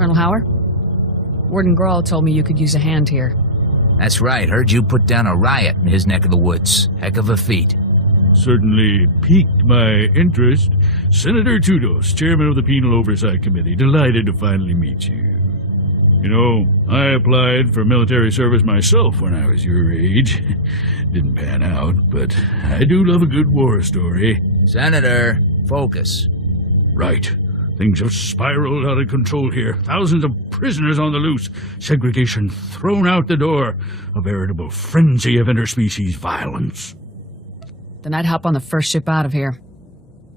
Colonel Howard? Warden Grawl told me you could use a hand here. That's right, heard you put down a riot in his neck of the woods. Heck of a feat. Certainly piqued my interest. Senator Tudos, chairman of the Penal Oversight Committee, delighted to finally meet you. You know, I applied for military service myself when I was your age. Didn't pan out, but I do love a good war story. Senator, focus. Right. Things have spiraled out of control here. Thousands of prisoners on the loose. Segregation thrown out the door. A veritable frenzy of interspecies violence. Then I'd hop on the first ship out of here.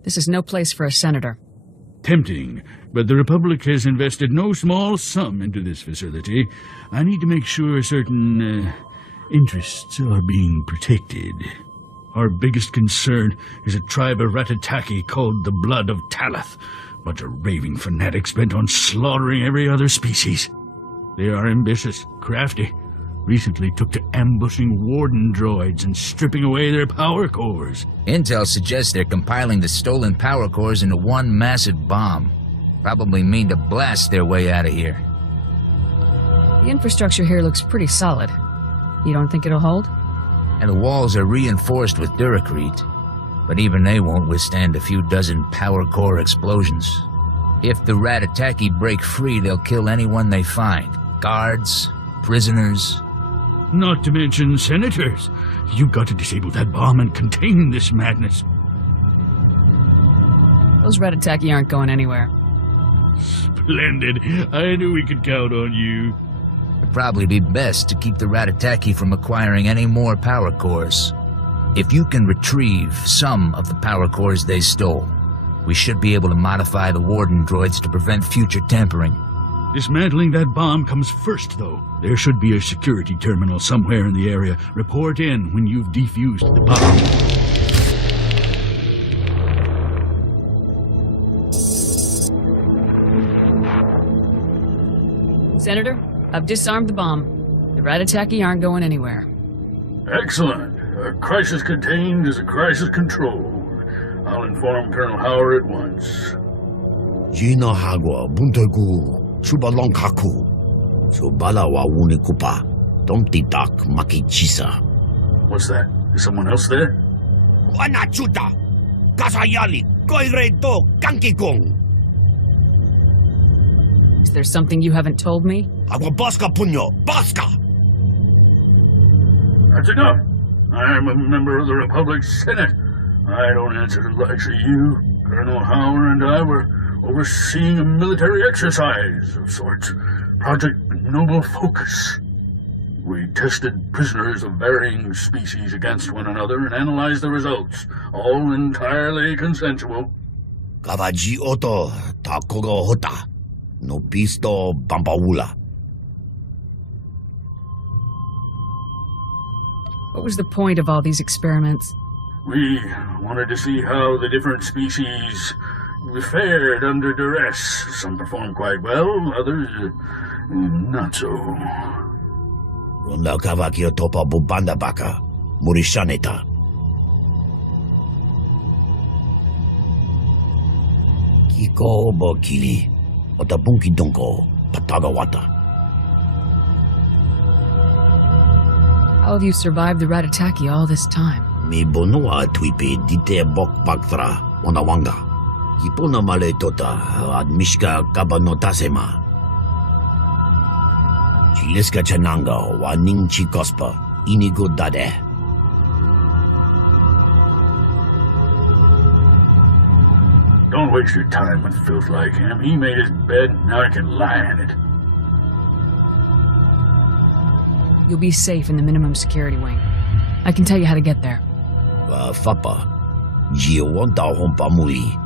This is no place for a senator. Tempting, but the Republic has invested no small sum into this facility. I need to make sure certain interests are being protected. Our biggest concern is a tribe of Ratataki called the Blood of Talith. Bunch of raving fanatics bent on slaughtering every other species. They are ambitious, crafty. Recently took to ambushing warden droids and stripping away their power cores. Intel suggests they're compiling the stolen power cores into one massive bomb. Probably mean to blast their way out of here. The infrastructure here looks pretty solid. You don't think it'll hold? And the walls are reinforced with Duracrete. But even they won't withstand a few dozen power core explosions. If the Ratataki break free, they'll kill anyone they find. Guards, prisoners. Not to mention senators. You've got to disable that bomb and contain this madness. Those Ratataki aren't going anywhere. Splendid. I knew we could count on you. It'd probably be best to keep the Ratataki from acquiring any more power cores. If you can retrieve some of the power cores they stole, we should be able to modify the warden droids to prevent future tampering. Dismantling that bomb comes first, though. There should be a security terminal somewhere in the area. Report in when you've defused the bomb. Senator, I've disarmed the bomb. The Ratataki aren't going anywhere. Excellent. A crisis contained is a crisis controlled. I'll inform Colonel Howard at once. Gina Hagwa, Buntagu, Chubalonkaku, Chubala wa Wunikupa, Domtidak Makichisa. What's that? Is someone else there? Wanachuta, Kasayali, Koireto, Kankikong. Is there something you haven't told me? Agua Baska Punyo, Baska! That's enough. I'm a member of the Republic Senate. I don't answer to the likes of you. Colonel Howard and I were overseeing a military exercise of sorts. Project Noble Focus. We tested prisoners of varying species against one another and analyzed the results. All entirely consensual. Kavaji Oto, Takogo Hota, No Pisto Bampaula. What was the point of all these experiments? We wanted to see how the different species fared under duress. Some performed quite well, others not so. Ronda Kavakio Topa Bubanda Baka, Murishaneta. Kiko Bokili, Otabunki Donko, Patagawata. How have you survived the Ratataki all this time? Mi bonua twipe dite bok baktra, Onawanga. Hipona male tota, admishka kabanotasema. Chiliska chananga, waning chikospa, inigo dade. Don't waste your time with filth like him. He made his bed, now he can lie in it. You'll be safe in the minimum security wing. I can tell you how to get there. Fapa, Giowanta Hompamuli,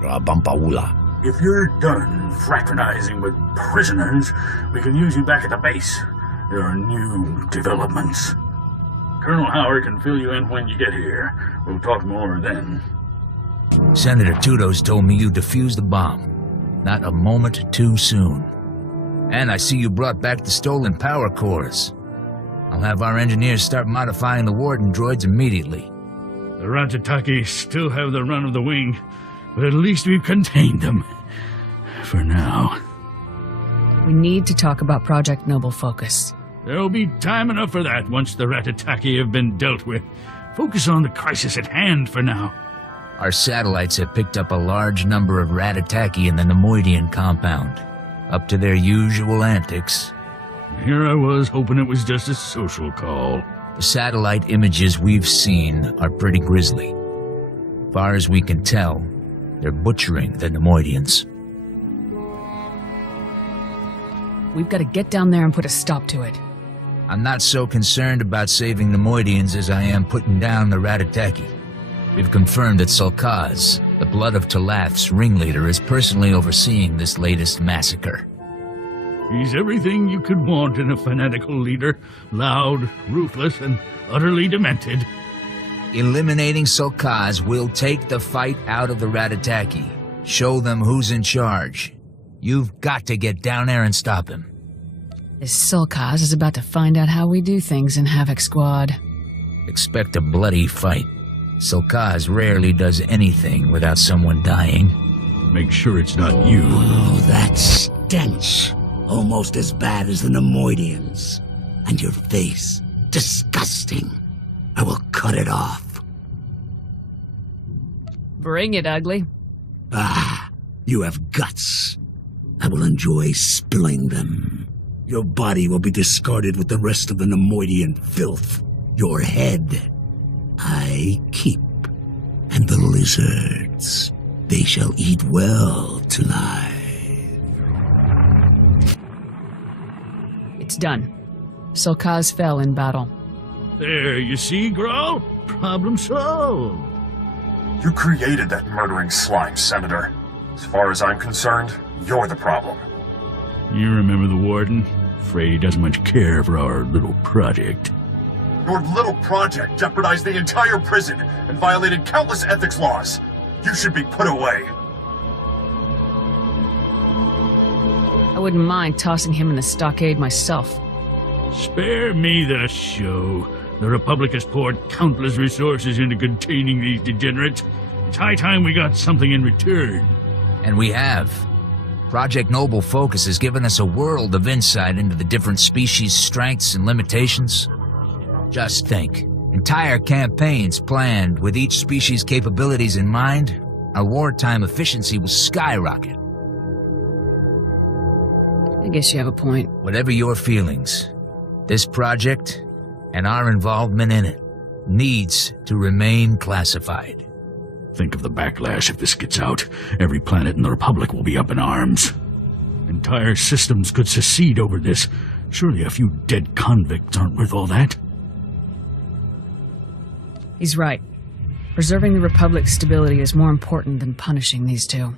Rabampaula. If you're done fraternizing with prisoners, we can use you back at the base. There are new developments. Colonel Howard can fill you in when you get here. We'll talk more then. Senator Tudos told me you defused the bomb. Not a moment too soon. And I see you brought back the stolen power cores. I'll have our engineers start modifying the warden droids immediately. The Ratataki still have the run of the wing, but at least we've contained them. For now. We need to talk about Project Noble Focus. There'll be time enough for that once the Ratataki have been dealt with. Focus on the crisis at hand for now. Our satellites have picked up a large number of Ratataki in the Nemoidian compound. Up to their usual antics. Here I was, hoping it was just a social call. The satellite images we've seen are pretty grisly. Far as we can tell, they're butchering the Nemoidians. We've got to get down there and put a stop to it. I'm not so concerned about saving Nemoidians as I am putting down the Ratataki. We've confirmed that Sulkaz, the Blood of Talath's ringleader, is personally overseeing this latest massacre. He's everything you could want in a fanatical leader. Loud, ruthless, and utterly demented. Eliminating Sulkaz will take the fight out of the Ratataki. Show them who's in charge. You've got to get down there and stop him. This Sulkaz is about to find out how we do things in Havoc Squad. Expect a bloody fight. Sulkaz rarely does anything without someone dying. Make sure it's not you. Oh, that stench. Almost as bad as the Nemoidians. And your face. Disgusting. I will cut it off. Bring it, ugly. Ah, you have guts. I will enjoy spilling them. Your body will be discarded with the rest of the Nemoidian filth. Your head I keep. And the lizards, they shall eat well tonight. It's done. Sulkaz fell in battle. There, you see, Grawl? Problem solved. You created that murdering slime, Senator. As far as I'm concerned, you're the problem. You remember the warden? Afraid he doesn't much care for our little project. Your little project jeopardized the entire prison and violated countless ethics laws. You should be put away. I wouldn't mind tossing him in the stockade myself. Spare me the show. The Republic has poured countless resources into containing these degenerates. It's high time we got something in return. And we have. Project Noble Focus has given us a world of insight into the different species' strengths and limitations. Just think, entire campaigns planned with each species' capabilities in mind, our wartime efficiency will skyrocket. I guess you have a point. Whatever your feelings, this project and our involvement in it needs to remain classified. Think of the backlash if this gets out. Every planet in the Republic will be up in arms. Entire systems could secede over this. Surely a few dead convicts aren't worth all that. He's right. Preserving the Republic's stability is more important than punishing these two.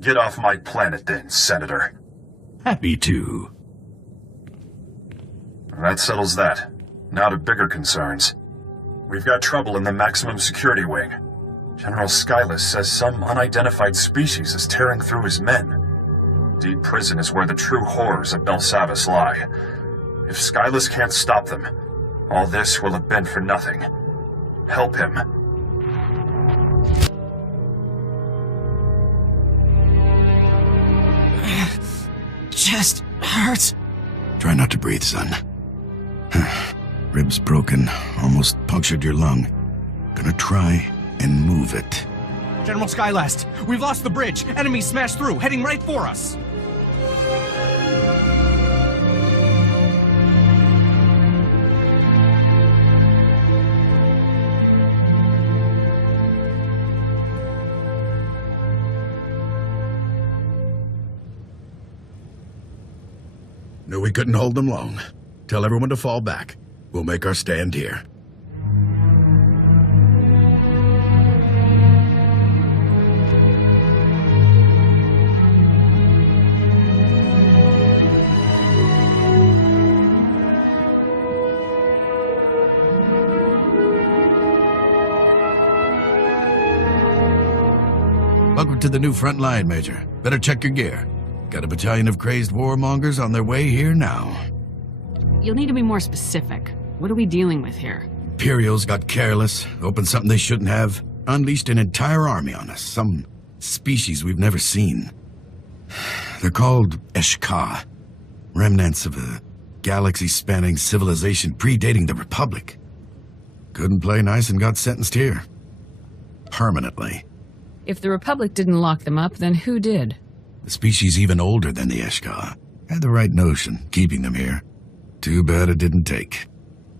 Get off my planet then, Senator. Happy to. That settles that. Now to bigger concerns. We've got trouble in the maximum security wing. General Skyless says some unidentified species is tearing through his men. Deep prison is where the true horrors of Belsavis lie. If Skyless can't stop them, all this will have been for nothing. Help him. Chest hurts. Try not to breathe, son. Ribs broken, almost punctured your lung. Gonna try and move it. General Skylast, we've lost the bridge. Enemy smashed through, heading right for us. Knew we couldn't hold them long. Tell everyone to fall back. We'll make our stand here. Welcome to the new front line, Major. Better check your gear. Got a battalion of crazed warmongers on their way here now. You'll need to be more specific. What are we dealing with here? Imperials got careless, opened something they shouldn't have, unleashed an entire army on us, some species we've never seen. They're called Eshka. Remnants of a galaxy-spanning civilization predating the Republic. Couldn't play nice and got sentenced here. Permanently. If the Republic didn't lock them up, then who did? The species even older than the Eshka. Had the right notion, keeping them here. Too bad it didn't take.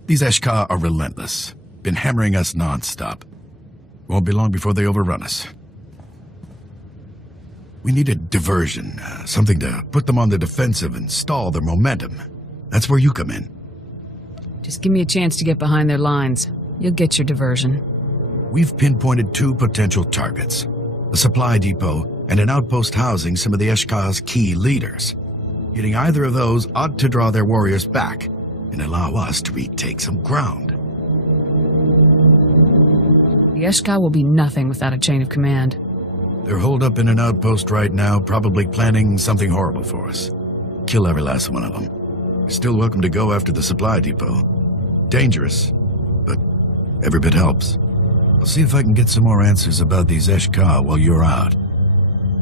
These Eshka are relentless. Been hammering us non-stop. Won't be long before they overrun us. We need a diversion, something to put them on the defensive and stall their momentum. That's where you come in. Just give me a chance to get behind their lines. You'll get your diversion. We've pinpointed 2 potential targets. A supply depot and an outpost housing some of the Eshka's key leaders. Hitting either of those ought to draw their warriors back and allow us to retake some ground. The Eshka will be nothing without a chain of command. They're holed up in an outpost right now, probably planning something horrible for us. Kill every last one of them. You're still welcome to go after the supply depot. Dangerous, but every bit helps. I'll see if I can get some more answers about these Eshka while you're out.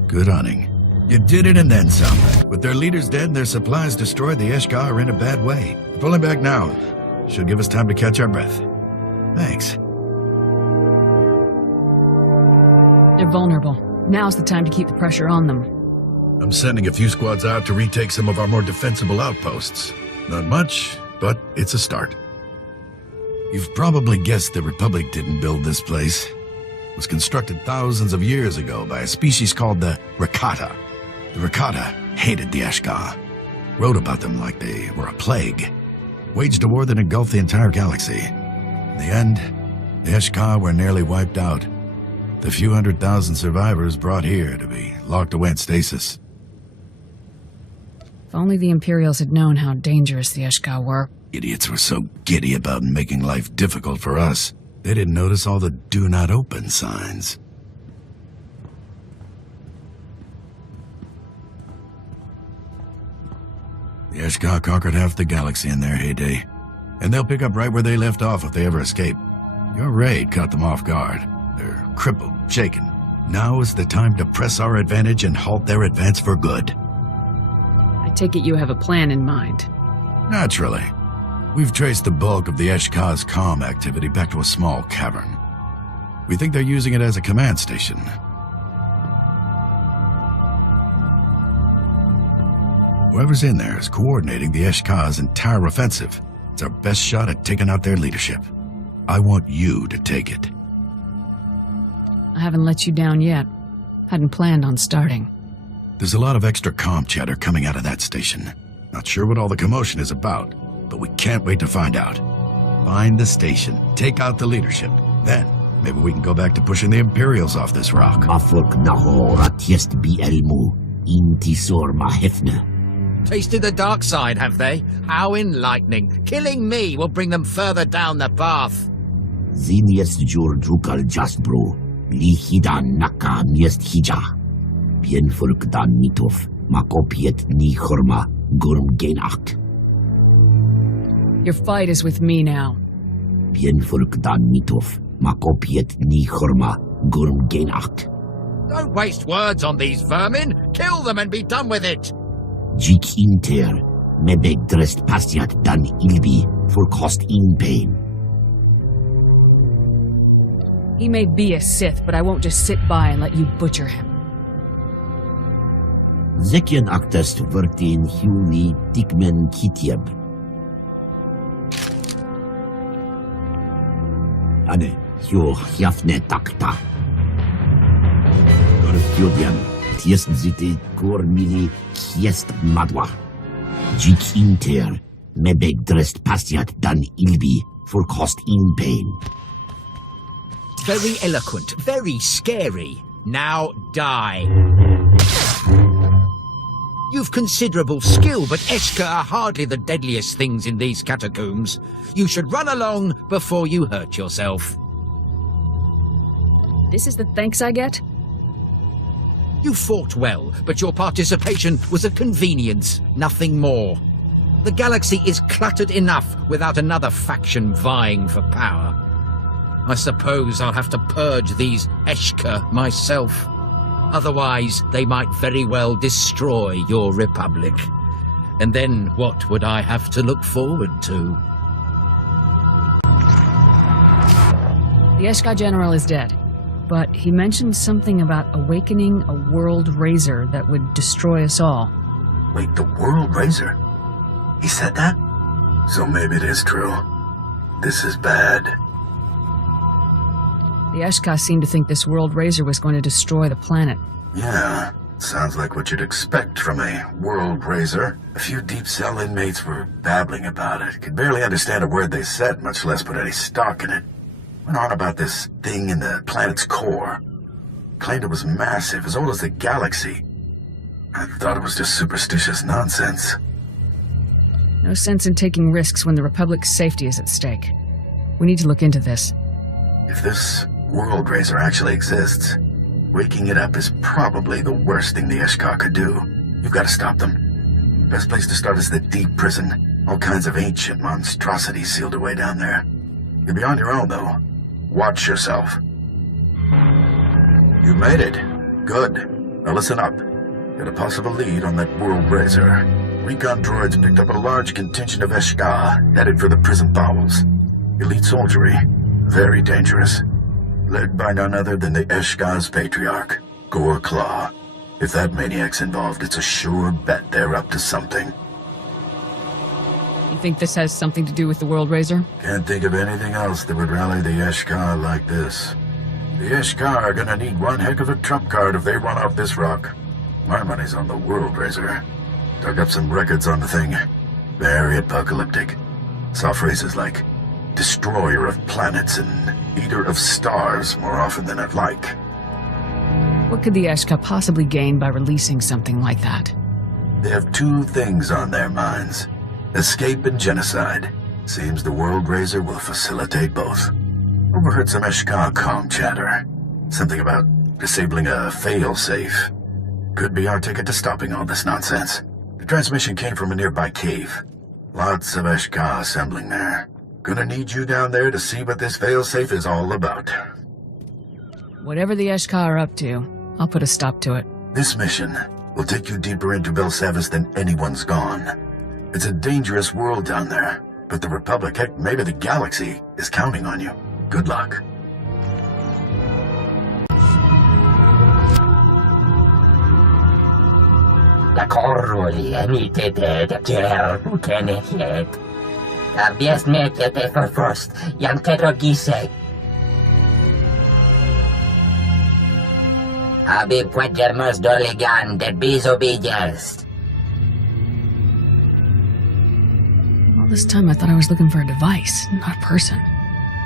Good hunting. You did it and then some. With their leaders dead and their supplies destroyed, the Eshka are in a bad way. Pulling back now. Should give us time to catch our breath. Thanks. They're vulnerable. Now's the time to keep the pressure on them. I'm sending a few squads out to retake some of our more defensible outposts. Not much, but it's a start. You've probably guessed the Republic didn't build this place. It was constructed thousands of years ago by a species called the Rakata. The Rakata hated the Eshka. Wrote about them like they were a plague. Waged a war that engulfed the entire galaxy. In the end, the Eshka were nearly wiped out. The few 100,000 survivors brought here to be locked away in stasis. If only the Imperials had known how dangerous the Eshka were. Idiots were so giddy about making life difficult for us, they didn't notice all the do not open signs. The Eshka conquered half the galaxy in their heyday, and they'll pick up right where they left off if they ever escape. Your raid caught them off guard. They're crippled, shaken. Now is the time to press our advantage and halt their advance for good. I take it you have a plan in mind. Naturally. We've traced the bulk of the Eshka's comm activity back to a small cavern. We think they're using it as a command station. Whoever's in there is coordinating the Eshka's entire offensive. It's our best shot at taking out their leadership. I want you to take it. I haven't let you down yet. Hadn't planned on starting. There's a lot of extra comm chatter coming out of that station. Not sure what all the commotion is about, but we can't wait to find out. Find the station, take out the leadership. Then, maybe we can go back to pushing the Imperials off this rock. Tasted the dark side, have they? How enlightening. Killing me will bring them further down the path. Ziniest jur drukal jasbro, lihida naka miest hija. Bien folk dan mitov, makopiet ni horma, gurm genach. Your fight is with me now. Bien folk dan mitov, makopiet ni horma, gurm genach. Don't waste words on these vermin. Kill them and be done with it. Jik inter, mebeg drest pasiat dan ilbi, for cost in pain. He may be a Sith, but I won't just sit by and let you butcher him. Zekien actest vertin huli tikmen kitieb. Ane, hio hiafne takta. Gorfiodian, tiest zite gormili kiest madwa. Jik inter, mebeg drest pasiat dan ilbi, for cost in pain. Very eloquent, very scary. Now die. You've considerable skill, but Eshka are hardly the deadliest things in these catacombs. You should run along before you hurt yourself. This is the thanks I get? You fought well, but your participation was a convenience, nothing more. The galaxy is cluttered enough without another faction vying for power. I suppose I'll have to purge these Eshka myself. Otherwise, they might very well destroy your republic. And then what would I have to look forward to? The Eshka General is dead, but he mentioned something about awakening a world razor that would destroy us all. Wait, the World Razor? He said that? So maybe it is true. This is bad. The Eshka seemed to think this world razor was going to destroy the planet. Yeah, sounds like what you'd expect from a World Razor. A few Deep Cell inmates were babbling about it. Could barely understand a word they said, much less put any stock in it. Went on about this thing in the planet's core. Claimed it was massive, as old as the galaxy. I thought it was just superstitious nonsense. No sense in taking risks when the Republic's safety is at stake. We need to look into this. If this World Razor actually exists, waking it up is probably the worst thing the Eshka could do. You've got to stop them. Best place to start is the deep prison. All kinds of ancient monstrosities sealed away down there. You'll be on your own, though. Watch yourself. You made it. Good. Now listen up. Got a possible lead on that World Razor. Recon droids picked up a large contingent of Eshka headed for the prison bowels. Elite soldiery. Very dangerous. Led by none other than the Eshka's patriarch, Gore Claw. If that maniac's involved, it's a sure bet they're up to something. You think this has something to do with the World Razor? Can't think of anything else that would rally the Eshka like this. The Eshka are gonna need one heck of a trump card if they run off this rock. My money's on the World Razor. Dug up some records on the thing. Very apocalyptic. Saw phrases like destroyer of planets and eater of stars more often than I'd like. What could the Eshka possibly gain by releasing something like that? They have two things on their minds. Escape and genocide. Seems the World Razor will facilitate both. Overheard some Eshka comm chatter. Something about disabling a fail-safe. Could be our ticket to stopping all this nonsense. The transmission came from a nearby cave. Lots of Eshka assembling there. Gonna need you down there to see what this fail-safe is all about. Whatever the Eshka are up to, I'll put a stop to it. This mission will take you deeper into Belsavis than anyone's gone. It's a dangerous world down there, but the Republic, heck, maybe the galaxy, is counting on you. Good luck. La corroli emitete de ger utenet. Abies metete for frost, jam gise. Abi puedermos doligan de bisobedience. All this time I thought I was looking for a device, not a person.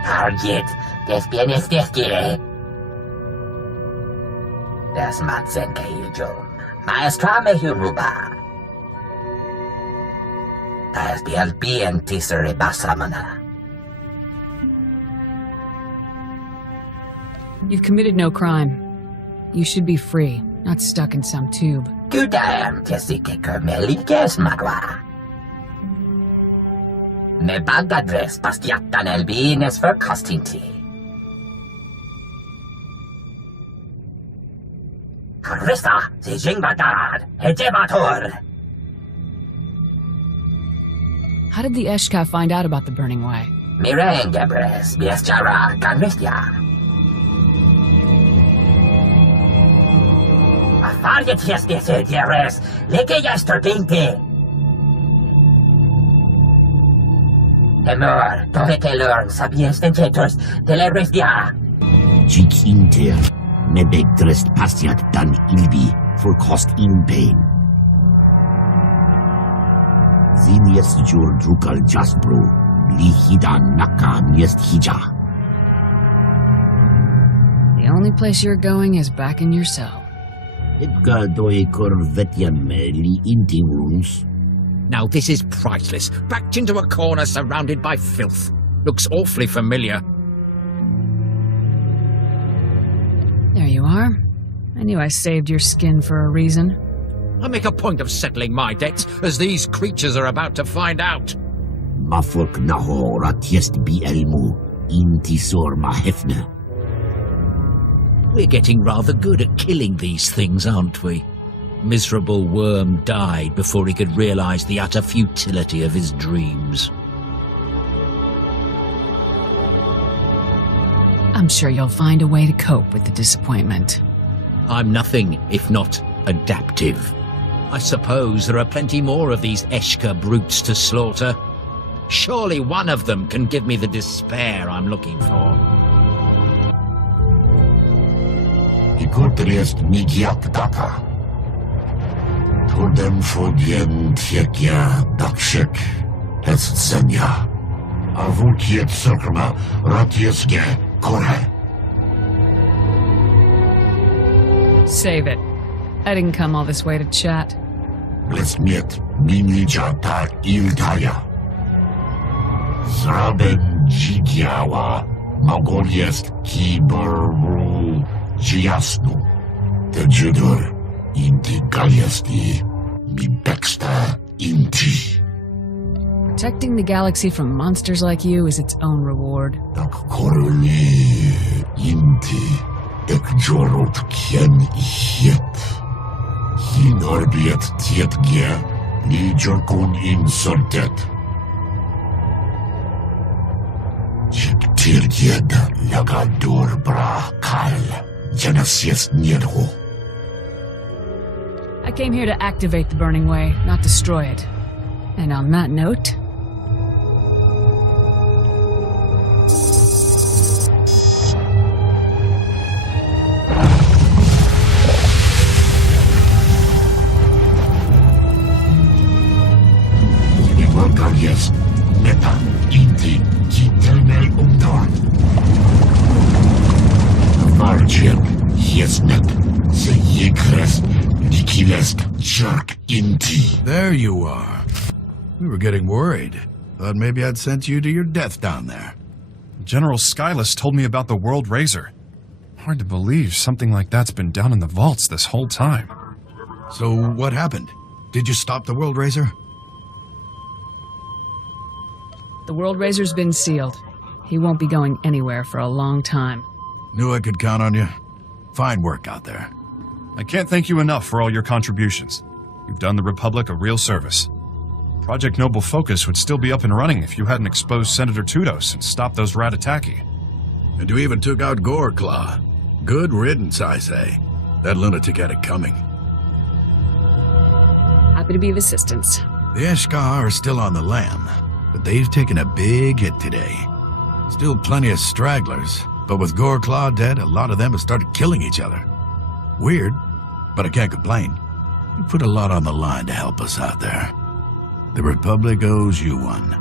Target, des bienes destire. Das Matzen Kayujum. Maestra Mehuruba. As the Albian Tisere Basamana. You've committed no crime. You should be free, not stuck in some tube. Gudam Tesike Kermelikes Magua. Ne bagadres pastiatan Albines for Costinti. Carissa, si Jingbadad, Hejebator. How did the Eshka find out about the Burning Way? Mirengebres, Biesjara, Ganristia. Afarget Hestes Dieres, Leke Yasterdinte. Temor, Tovete Lorn, Sabies Dentetos, Teleresdia. Chic inter, nebeg drest pastiat dan ilbi, for cost in pain. Zinies jur drukal jasbro, lihida naka miest hija. The only place you're going is back in your cell. Edgar doi corvetiam li inti wounds. Now this is priceless. Backed into a corner surrounded by filth. Looks awfully familiar. There you are. I knew I saved your skin for a reason. I make a point of settling my debts, as these creatures are about to find out. Mafok naho ratiest bi elmu, intisor mahefne. We're getting rather good at killing these things, aren't we? miserable worm died before he could realize the utter futility of his dreams. I'm sure you'll find a way to cope with the disappointment. I'm nothing if not adaptive. I suppose there are plenty more of these Eshka brutes to slaughter. Surely one of them can give me the despair I'm looking for. Ikotrest nigiat daka. Tordem fogien tjekja dakshek hestsenya. Avutjet circuma ratjesge kore. Save it. I didn't come all this way to chat. Lesmiet minijata ildaya. Zraben dzigiała mogol jest kiboru dziasnu. Te judur inti galiesti mi beksta inti. Protecting the galaxy from monsters like you is its own reward. Tak koruli inti ek jorot kien ihet. Hinorbiet tietgie ni jorkun insortet. Tirjed lagadur bra kal janasies nierho. I came here to activate the Burning Way, not destroy it. And on that note... Yes, meta inti kitelmel umdor. Margien yesnet se yekrest nikilest jerk inti. There you are. We were getting worried. Thought maybe I'd sent you to your death down there. General Skyless told me about the World Razor. Hard to believe something like that's been down in the vaults this whole time. So what happened? Did you stop the World Razor? The World Razor's been sealed. He won't be going anywhere for a long time. Knew I could count on you. Fine work out there. I can't thank you enough for all your contributions. You've done the Republic a real service. Project Noble Focus would still be up and running if you hadn't exposed Senator Tudos and stopped those Ratataki. And you even took out Goreclaw. Good riddance, I say. That lunatic had it coming. Happy to be of assistance. The Eshka are still on the lam, but they've taken a big hit today. Still plenty of stragglers, but with Goreclaw dead, a lot of them have started killing each other. Weird, but I can't complain. You put a lot on the line to help us out there. The Republic owes you one.